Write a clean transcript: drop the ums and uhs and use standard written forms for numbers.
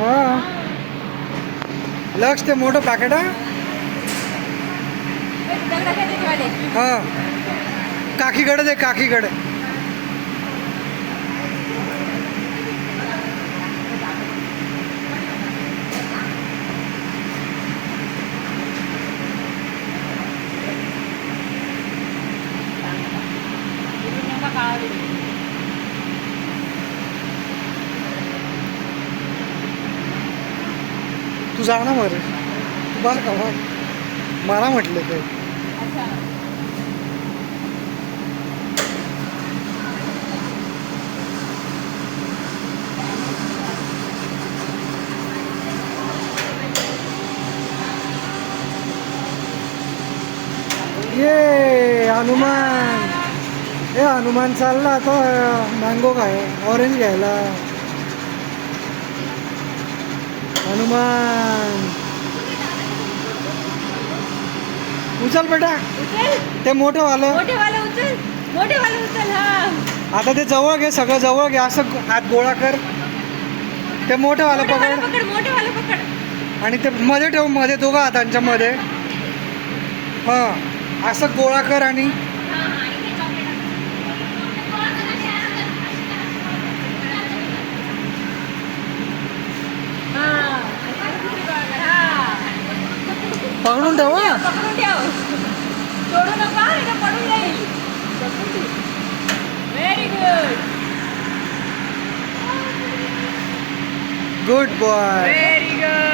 हा लक्ष ते मोठं पॅकेट आहे. हा काकीकडे दे काकीकडे. तू जा ना मग बघ का बघ मला म्हटलं ते. ये हनुमान. ए हनुमान चालला आता मँगो खाय ऑरेंज घ्यायला. हनुमान उचल बेटा ते मोठं वालं. उचल हा. आता ते जवळ घे सगळं जवळ घे असं हात गोळा कर. ते मोठं वालं पकड पकड. आणि ते मध्ये ठेव मध्ये दोघं हातांच्या मध्ये. हां असं गोळा कर आणि पकडून ठेव. पकडून ठेव. सोडू नका इथं पडून जाईल. Very good. Good boy. Very good.